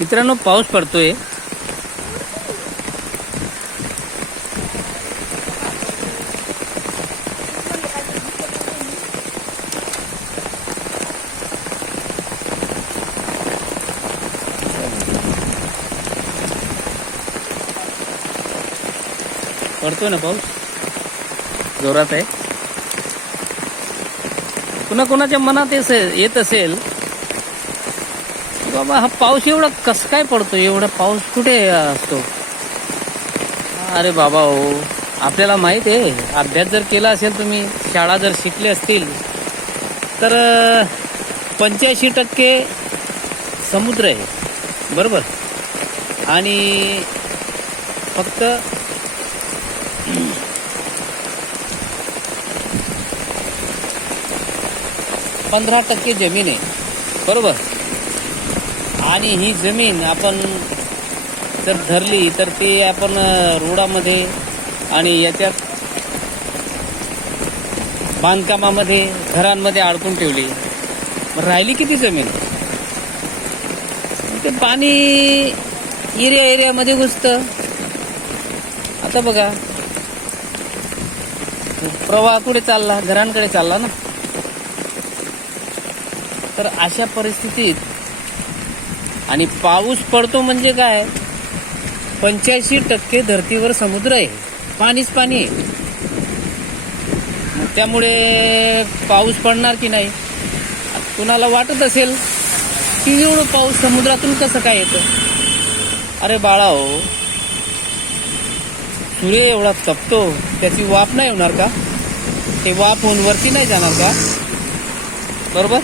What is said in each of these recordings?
मित्रांनो पाऊस पडतोय. पडतोय ना पाऊस? जोरात आहे. पुन्हा कोणाच्या मनात येत असेल बाबा हा पाऊस एवढा कस काय पडतो? एवढा पाऊस कुठे असतो? अरे बाबा हो. आपल्याला माहीत आहे अभ्यास जर केला असेल तुम्ही शाळा जर शिकले असतील तर पंच्याऐंशी टक्के समुद्र आहे. बरोबर? आणि फक्त पंधरा टक्के जमीन आहे. बरोबर? आणि ही जमीन आपण जर धरली तर ती आपण रोडामध्ये आणि याच्यात बांधकामामध्ये घरांमध्ये अडकून ठेवली. राहिली किती जमीन? ते पाणी एरिया एरियामध्ये घुसतं. आता बघा. प्रवाह कुठे चालला? घरांकडे चालला ना. तर अशा परिस्थितीत आणि पाऊस पडतो म्हणजे काय? पंच्याऐंशी टक्के धर्तीवर समुद्र आहे. पाणीच पाणी आहे. मग त्यामुळे पाऊस पडणार की नाही? कुणाला वाटत असेल की एवढं पाऊस समुद्रातून कसं काय येतं? अरे बाळा हो सूर्य एवढा तपतो त्याची वाफ नाही होणार का? ते वाफ होऊन वरती नाही जाणार का? बरोबर?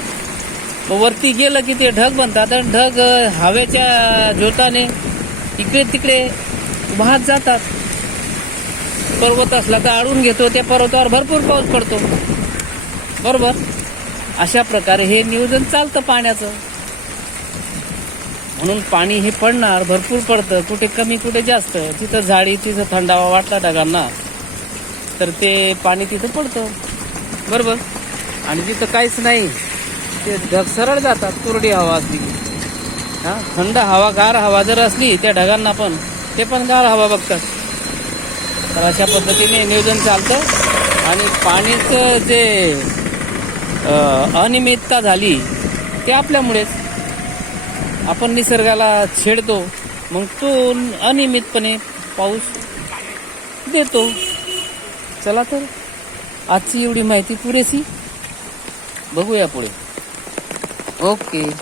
मग वरती गेलं की ते ढग बनतात. आणि ढग हवेच्या जोताने इकडे तिकडे वाहत जातात. पर्वत असला तर आळून घेतो त्या पर्वतावर भरपूर पाऊस पडतो. बरोबर? अशा प्रकारे हे नियोजन चालतं पाण्याचं. म्हणून पाणी हे पडणार भरपूर पडतं. कुठे कमी कुठे जास्त. तिथं झाडी तिथं थंडावा वाटला ढगांना तर ते पाणी तिथं पडतं. बरोबर? आणि तिथं काहीच नाही. ते ढग सरळ जातात कोरडी हवा असली हां हा थंड हवा गार हवा जर असली त्या ढगांना पण ते पण गार हवा बघतात. तर अशा पद्धतीने नियोजन चालतं. आणि पाणीचं जे अनियमितता झाली ते आपल्यामुळेच. आपण निसर्गाला छेडतो मग तो अनियमितपणे पाऊस देतो. चला तर आजची एवढी माहिती पुरेशी. बघूया पुढे. Okay.